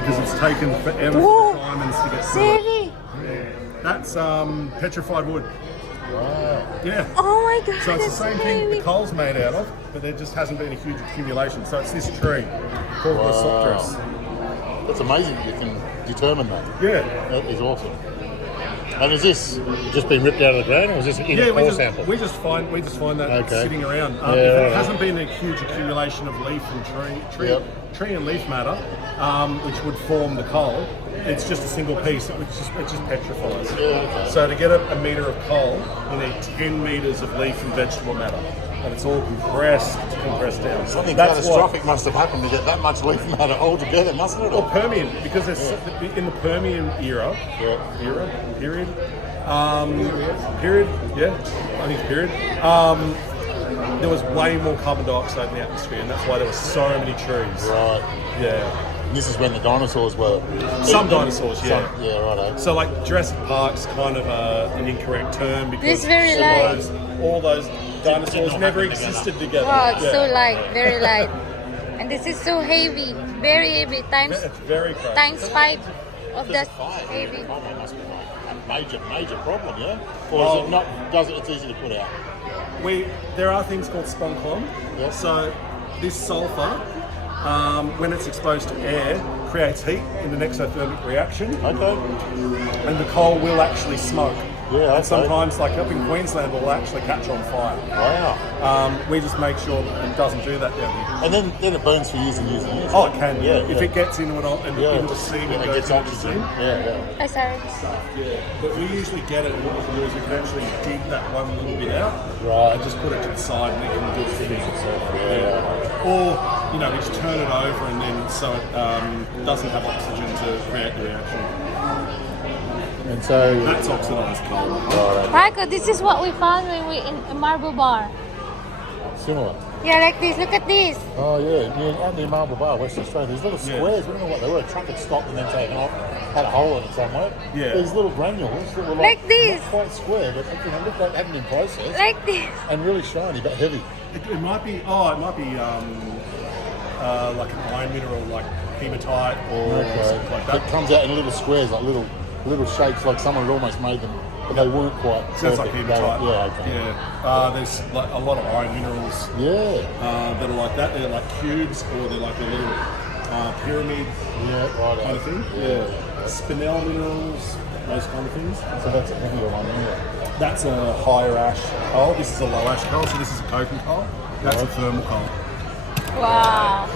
because it's taken forever Whoa. for diamonds to get through it. Really? That's petrified wood. Wow. Yeah. Oh my god. So it's the that's same thing heavy. the coal's made out of, but there just hasn't been a huge accumulation. So it's this tree called the Sopteris. That's amazing that you can determine that. Yeah. That is awesome. And is this just been ripped out of the ground, or is this in a core sample? we just find that Okay. sitting around. If Yeah, it right. hasn't been a huge accumulation of leaf and Yep. tree and leaf matter, which would form the coal, it's just a single piece. It just petrifies. Yeah, okay. So to get a metre of coal, you need 10 metres of leaf and vegetable matter, and it's all compressed down. Something That's catastrophic must have happened to get that much leaf matter all together, mustn't it? Well, Permian, because there's in the Permian era, period, yeah, I think it's period. There was way more carbon dioxide in the atmosphere, and that's why there were so many trees. Right. Yeah. And this is when the dinosaurs were. Some dinosaurs, yeah. Yeah, right. So like Jurassic Park's kind of an incorrect term because This very light. all those dinosaurs not never happen existed together. Wow, it's Yeah. so light, very light. And this is so heavy, very heavy. Times It's very crazy. times 5 of that Fire. heavy. Oh, that must be like a major problem, yeah? Or Well- is it not? It's easy to put out. There are things called spunclone. Yep. So this sulfur, when it's exposed to air, creates heat in an exothermic reaction, Okay. and the coal will actually smoke. Yeah, okay. And sometimes, like up in Queensland, it will actually catch on fire. Wow. We just make sure that it doesn't do that down here. And then it burns for years and years and years. Oh, it can. Yeah. If it gets into into the seed and it goes gets into the oxygen. seed. Yeah. Oh, sorry. Yeah, but we usually get it, and what we can do is we can actually dig that one little bit out, Right. and just put it to the side, and it can do its thing. Yeah. Or, we just turn it over, and then so it doesn't have oxygen to create the reaction. And so. That's oxidized coal. Marco, this is what we found when we in Marble Bar. Similar. Yeah, like this. Look at this. Oh yeah, out near Marble Bar, Western Australia. These little squares. We don't know what they were. A truck had stopped and then taken off. Had a hole in it somewhere. Yeah. These little granules that were Like this. not quite square, but looked like they hadn't been processed. Like this. And really shiny, but heavy. It might be. Like an iron mineral, like hematite or something like It that. comes out in little squares, like little shapes, like someone had almost made them, but they weren't quite. Sounds like perfect. hematite. Yeah. Okay. Yeah. There's like a lot of iron minerals Yeah. that are like that. They're like cubes, or they're like a little pyramid Yeah. Right. kind of thing. Yeah. Spinel minerals, those kind of things. So that's a heavier one. Yeah. That's a higher ash coal. This is a low ash coal. So this is a coking coal. That's a thermal coal. Wow.